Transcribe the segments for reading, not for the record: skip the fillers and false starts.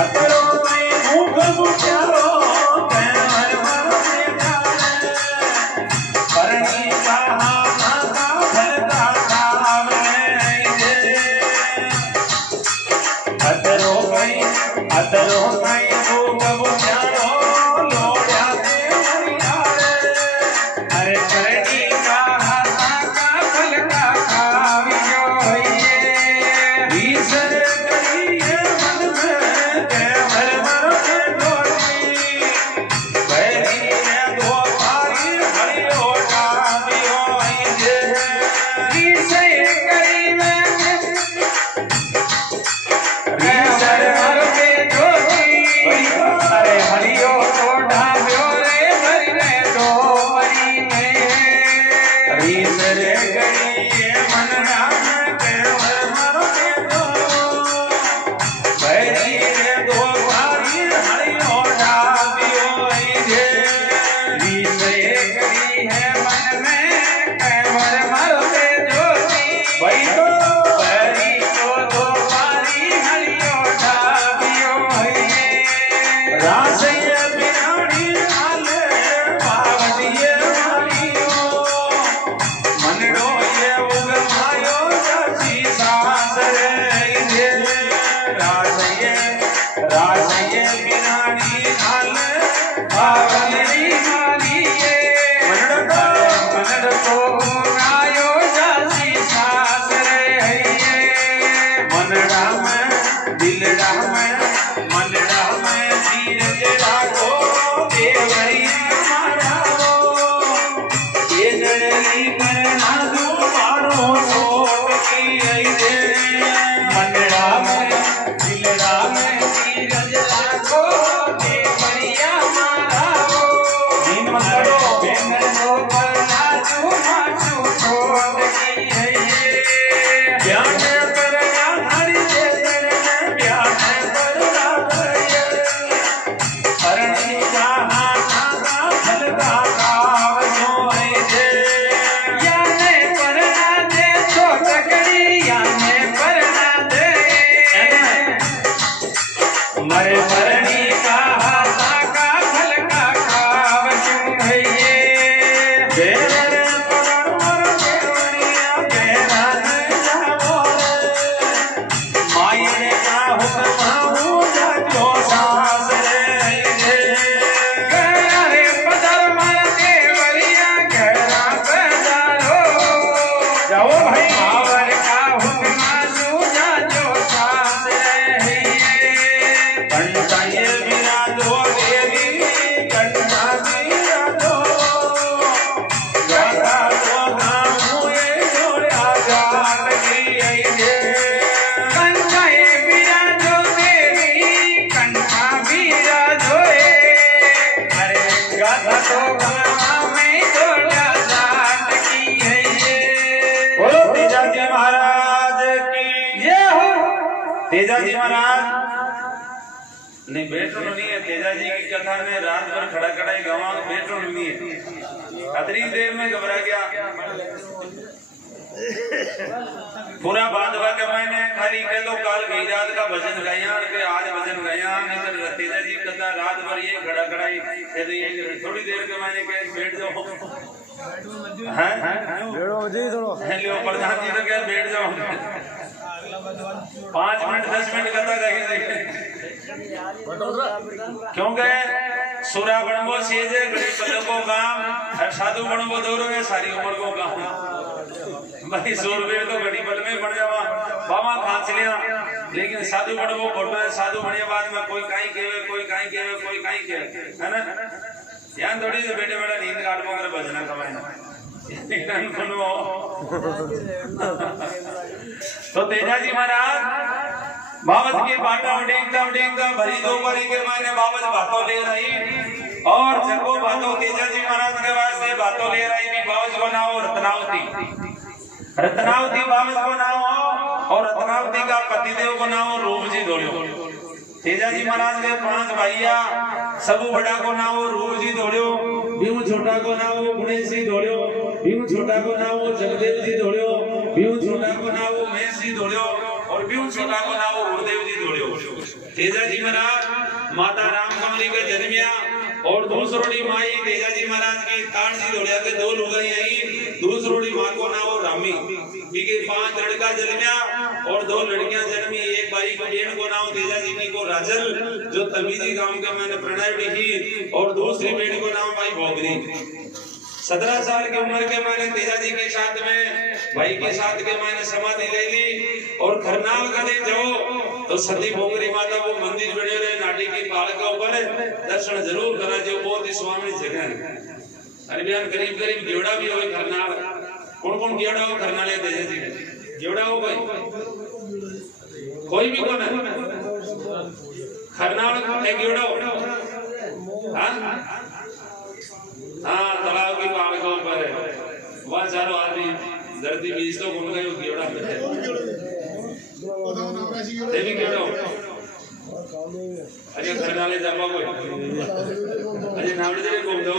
Ataro अतरो मैं वो कब जानो लोड़ा दे मरियारे अरे परनी का हाथा का फलका खावियो ये ईश्वर करिए मन में के भर भर डोली बैरी ने दो पारी हरियो कावियो ये ईश्वर करी में ईश्वर हर पे जोगी अरे हरियो तो ढाब्यो रे भरी रे दो मरी में ईश्वर करिए मन राम के भर भर दो बैरी रे दो पारी हरियो ढाब्यो ये ईश्वर करी है मन में के भर भर जोगी भाई तो बैरी तो दो पारी हरियो ढाब्यो ये रासय बिनाड़ी आले बावड़िए मारियो मनडो ये उगमायो जाची सांस रे ये रासय बिनाड़ी आले बावड़ी मारिए मनडो तो उगमायो जाची सांस रे ये मनडा में दिलडा में मनडा में धीरज राखो देवरिया मारा हो ये नरली करना दो मारो छोट की दे मनडा में दिलडा में धीरज राखो देवरिया मारा हो दिन मरो बेनर दो करना दो माचू छोट की ज्ञान करना हरि दे ज्ञान करना परणी जहाँ नागा फलका कावजो जे याने परना दे छोटकड़ी याने परना दे मरे परणी का हाथा का फलका कावजो ये बेर पगड़ देवरिया गहरा न जाओ मायने का हुक्म हो जाओ सास रे गहरा रे पदर मार देवरिया गहरा पधारो जाओ भाई आवर का हुक्म हो जाओ सास रे कंठा ये विराजो देवी कंठा विराजो गाता तो नाम हुए जोड़ा जान की ये कंठा ये विराजो देवी कंठा विराजो अरे गाता तो नाम में जोड़ा जान की ये बोलो तेजाजी महाराज की ये हो तेजाजी महाराज नहीं बेटो नहीं है तेजाजी की कथा में रात भर खड़ा खड़ा ही गवा बेटो नहीं है अतरी देर में घबरा गया पूरा बांधवा के मैंने खाली कह दो काल गई रात का भजन गाया के आज भजन गाया नहीं तेजाजी की कथा रात भर ये खड़ा खड़ा ही कह दो ये थोड़ी देर के मैंने कह बैठ जाओ हैं लियो प्रधान जी तो कह बैठ जाओ 5 मिनट 10 मिनट कथा रहे क्यों गए सुरा बनबो सेजे गरीब बल्लो को काम और साधु बनबो दोरो है सारी उम्र को काम भाई 100 रुपये तो गरीब बल में बढ़ जावा बाबा खांच लिया लेकिन साधु बनबो फोटो है साधु बने बाद में कोई काई केवे कोई काई केवे कोई काई केवे है ना यान थोड़ी से बेटे बेटा नींद काट को कर भजना कमाए तो तेजाजी महाराज बाबत के बाटा उड़ेंगा भरी दो बारी के मायने बाबत बातों ले रही और जगो बातों तेजाजी महाराज के वास्ते बातों ले रही भी बाबत को नाम रत्नावती बाबत को नाम और रत्नावती का पतिदेव को नाम रूप जी दौड़ियो तेजाजी महाराज के 5 भाइया सबू बड़ा को नाम रूप जी दौड़ियो भीम छोटा को नाम गुणेश जी दौड़ियो भीम छोटा को नाम जगदेव जी दौड़ियो भीम छोटा को नाम महेश जी दौड़ियो और भीम छोटा को नाम गुरुदेव जी दौड़ियो तेजाजी महाराज माता राम कमली के जन्मिया और दूसरोड़ी माई तेजाजी महाराज की ताड़ जी दौड़िया के 2 लुगाई आई दूसरोड़ी मां को नाम रामी बीके 5 लड़का जन्मिया और 2 लड़कियां जन्मी। एक भाई को बहन को नाम तेजा जी की को राजल जो तमीजी गांव के मैंने प्रणय की, और दूसरी बेटी को नाम भाई भोगरी। 17 साल की उम्र के मैंने तेजा जी के साथ में भाई के साथ के मैंने समाधि ले ली। और खरनाल कदे जाओ तो सती भोगरी माता वो मंदिर बने रहे नाटी की पाल के ऊपर दर्शन जरूर करा जो बहुत ही स्वामी जगह है। अरे बयान करीब करीब जोड़ा भी हो खरनाल। कौन जोड़ा हो खरनाले तेजा जी जोड़ा हो भाई कोई भी कौन है खरनाल एक जोड़ा हो। हाँ तालाब की पाल के ऊपर वहाँ चारों आदमी धरती बीज तो घूम गए जोड़ा देवी जोड़ा अजय खरनाले जापा कोई अजय नाम ले तेरे घूम दो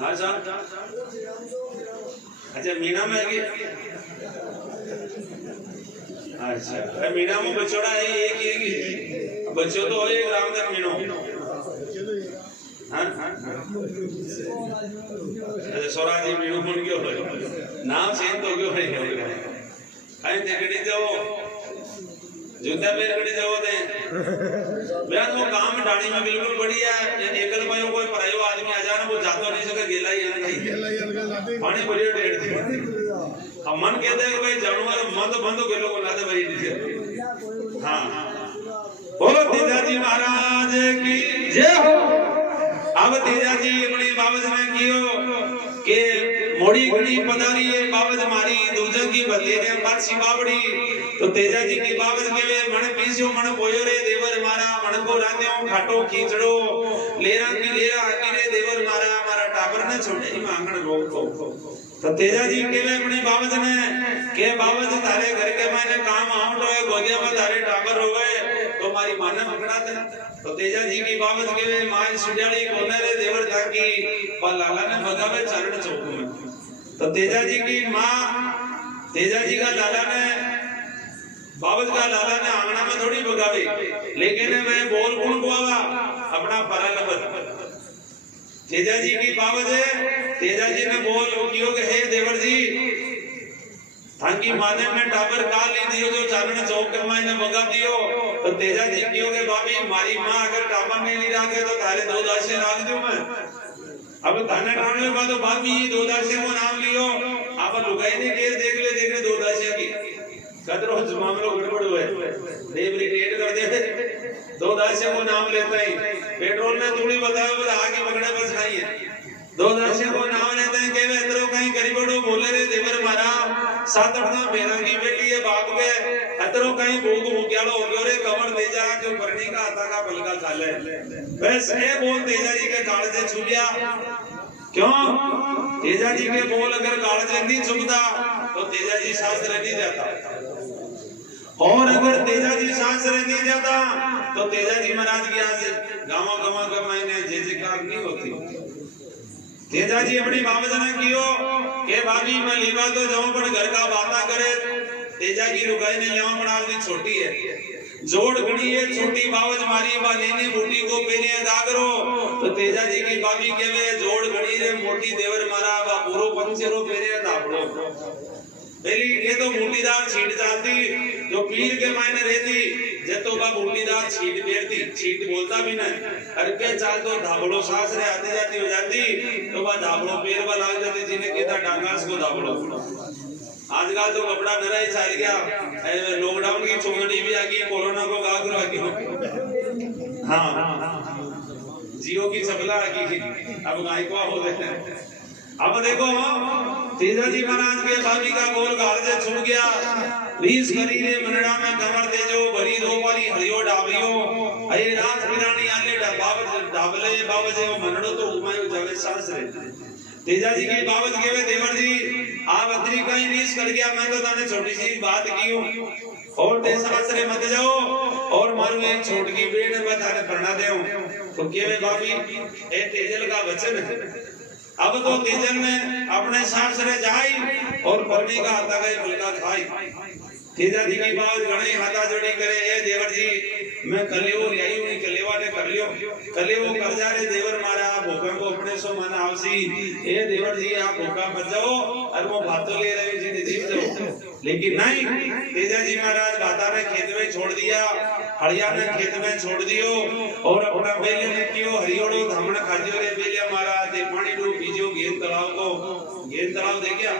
हाँ साहब अच्छा मीना में आगे अच्छा मीना में बचोड़ा है एक ही बच्चों तो एक राम तक मीनो स्वराजी मीनू बन गयो नाम चेंज तो गयो है अरे देखड़ी जाओ जूता पैर कड़ी जाओ दे बयान वो काम डाणी में बिल्कुल बढ़िया एकल में कोई परायो आदमी आ जाना वो जातो नहीं सके गेला ही नहीं पानी बढ़िया डेढ़ दी अब मन कहते हैं कि भाई जानवर मंद बंद गेलो को लादे भाई नीचे। हाँ बोलो तेजा जी महाराज की जय हो। अब तेजा जी अपनी बाबत में कियो के मोड़ी गणी पधारी है बाबत मारी दूजन की बतेरे पाछी बावड़ी। तो तेजा जी की बाबत के मन पीसियो मन पोयो रे देवर मारा मन को रात्यो खाटो खींचड़ो लेरा की लेरा आकी रे देवर मारा टाबर ने छोटे ही मांगण रोक तो तेजा जी के अपनी बाबत में के बाबत तारे घर के मैंने काम आउट होए गोदिया में तारे टाबर हो गए तो मारी माने पकड़ा दे। तो तेजा जी की बाबत के माई सुजाली कोने रे देवर था की पर लाला ने भगावे चरण चौक में। तो तेजा जी की माँ तेजा जी का लाला ने बाबत का लाला ने आंगना में थोड़ी भगावी लेकिन मैं बोल कौन गुआवा अपना परलबत तेजा जी की बाबत है। तेजा जी ने बोल कियो के हे देवर जी थाकी माने में टाबर का ले दियो जो चारण चौक के मैंने भगा दियो। तो तेजा जी कियो के भाभी मारी माँ अगर टाबर नहीं ली रखे तो तारे 2 दासे राख दूं मैं। अब थाने ठाणे का तो भाभी 2 दासे को नाम लियो आप लुगाई ने केस देख ले 2 दासे की कदरो मामलो गड़बड़ हुए देवरी टेट कर दे 2 दासे को नाम लेता ही पेट्रोल ने थोड़ी बताया बोला आगे पकड़े बस नहीं है 2 दासे को नाम लेते हैं केवे इतरो कहीं गरीबड़ो बोले रे देवर मारा 7-8 बेरा की बेटी है बाप के इतरो कहीं भूख भूख्यालो हो गयो रे कमर दे जा जो परनी का आता का बलका खा ले बस ये बोल तेजा जी के काल से छू लिया। क्यों तेजा जी के बोल अगर काल से नहीं छुपता तो तेजा जी शास्त्र नहीं जाता और अगर तेजा जी शास्त्र नहीं जाता तो तेजा जी महाराज की आज गाँव का महीने जय जयकार नहीं होती। तेजा जी अपनी बाबत ने कियो के भाभी मैं लीवा तो जाऊं पर घर का बाता करे तेजा की लुगाई ने लेवा बना दी छोटी है जोड़ गणी है छोटी बावज मारी बा लेने बूटी को पेने गागरो। तो तेजा जी की भाभी केवे जोड़ गणी रे मोटी देवर मारा बा पूरो पंचेरो पेने दापड़ो पहली ये तो बूटीदार छीट जाती जो पीर के मायने रहती जे तो बा बूटीदार छीट पेरती छीट बोलता भी नहीं अरे के चाल तो धाबड़ो सांस रे आती जाती हो जाती तो बा धाबड़ो पेर बा लाग जाती जिन्हें कहता डांगास को धाबड़ो। आजकल तो कपड़ा नरा ही चल गया लॉकडाउन की चोगड़ी भी आ गई कोरोना को गागरो आ गई। हाँ जियो की चपला आ गई अब गाय को हो गए। अब देखो तेजा जी महाराज के भाभी का गोल गाल से छूट गया रीस करी रे मनड़ा में कमर दे जो भरी 2 वाली हरियो डाबलियो अये रात पिरानी आले डाबले बाबजे वो मनड़ो तो उमायो जावे सांस रे। तेजा जी की बाबत केवे देवर जी आप अतरी कहीं रीस कर गया मैं तो ताने छोटी सी बात की हूं और ते सांस रे मत जाओ और मारू एक छोटकी बेड़ बताने प्रणा देओ। तो केवे भाभी ए तेजल का वचन अब तो तेजल ने अपने सांस रे जाई और परनी का हाथा गई बलका खाई। तेजा जी की बात गणे हाथा जोड़ी करे ए देवर जी मैं कलेव ले आई हूं कलेवा ने कर लियो करियो कले वो कर जा रे देवर मारा भूखा को अपने सो मन आवसी ए देवर जी आप भूखा मत जाओ और वो भातो ले रहे जी ने जीव जाओ लेकिन नहीं तेजा जी महाराज भाता ने खेत में छोड़ दिया हरिया ने खेत में छोड़ दियो और अपना बेले ने कियो हरियोड़ो धामण खाजियो रे बेले महाराज दे पानी डू पीजियो गेंद तालाब दे क्या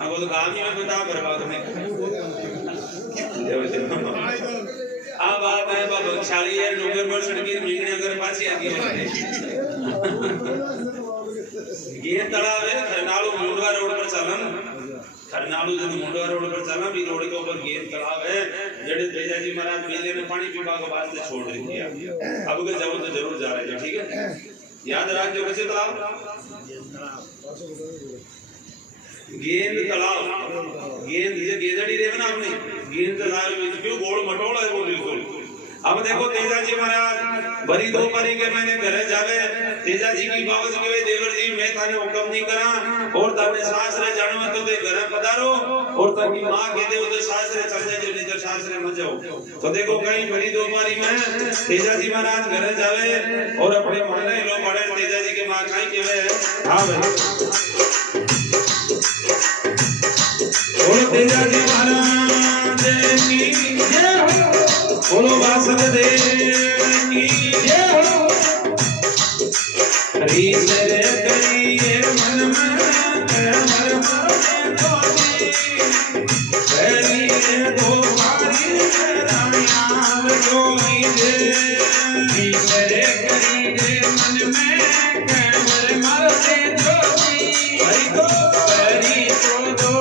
अब तो गांव में बता बर्बाद में आ बात है बाबा छाली है डोंगर पर सड़की मींगने अगर पाछी आ गई ये तालाब है खरनालू मुंडवा रोड पर चलन खरनालू जब मुंडवा रोड पर चलना भी रोड के ऊपर ये तालाब है जड़े तेजा जी महाराज मेले में पानी पीवा के वास्ते छोड़ दिया अब के जाओ तो जरूर जा रहे हो ठीक है याद रखियो कैसे तालाब गेंद तालाब गेंद ये गेंदड़ी रे बना आपने गेंद तालाब में क्यों गोल मटोला है वो बिल्कुल अब देखो तेजा जी महाराज बरी दो परी के मैंने घरे जावे तेजा जी की बाबत के देवर जी मैं थाने हुक्म नहीं करा और ताने सास रे जानो तो ते घरे पधारो और ताकी मां कह दे तो सास रे चल जाए नहीं तो सास रे मत जाओ तो देखो कहीं बड़ी दो परी में तेजा जी महाराज घरे जावे और अपने माने लो बड़े तेजा जी के मां कहीं केवे हां भाई बोलो तेजा जी महाराज की जय हो बोलो वासुदेव की जय हो हरि सरे करिए मन में कर मर तो करिए दो बारी राम जोई दे हरि सरे करिए मन में कर मर तो हरि तो करी तो दो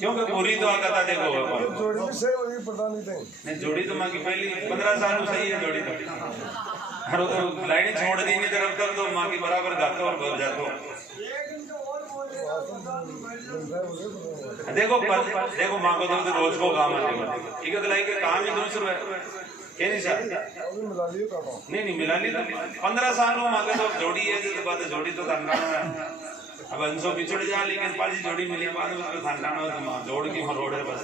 क्योंकि पूरी तो कहता देखो नहीं जोड़ी तो माँ की पहली 15 साल सही है जोड़ी तो लाइनें छोड़ दी तरफ तक तो माँ की बराबर गाते और बोल जाते देखो देखो माँ को तो रोज को काम है ठीक है तो काम ही दूसरा है नहीं सर नहीं मिला ली तो 15 साल माँ का तो जोड़ी है तो बात जोड़ी तो खानदान है अब अंशों पिछड़ जा लेकिन पाजी जोड़ी मिली बाद में खानदान हो तो जोड़ की रोड है बस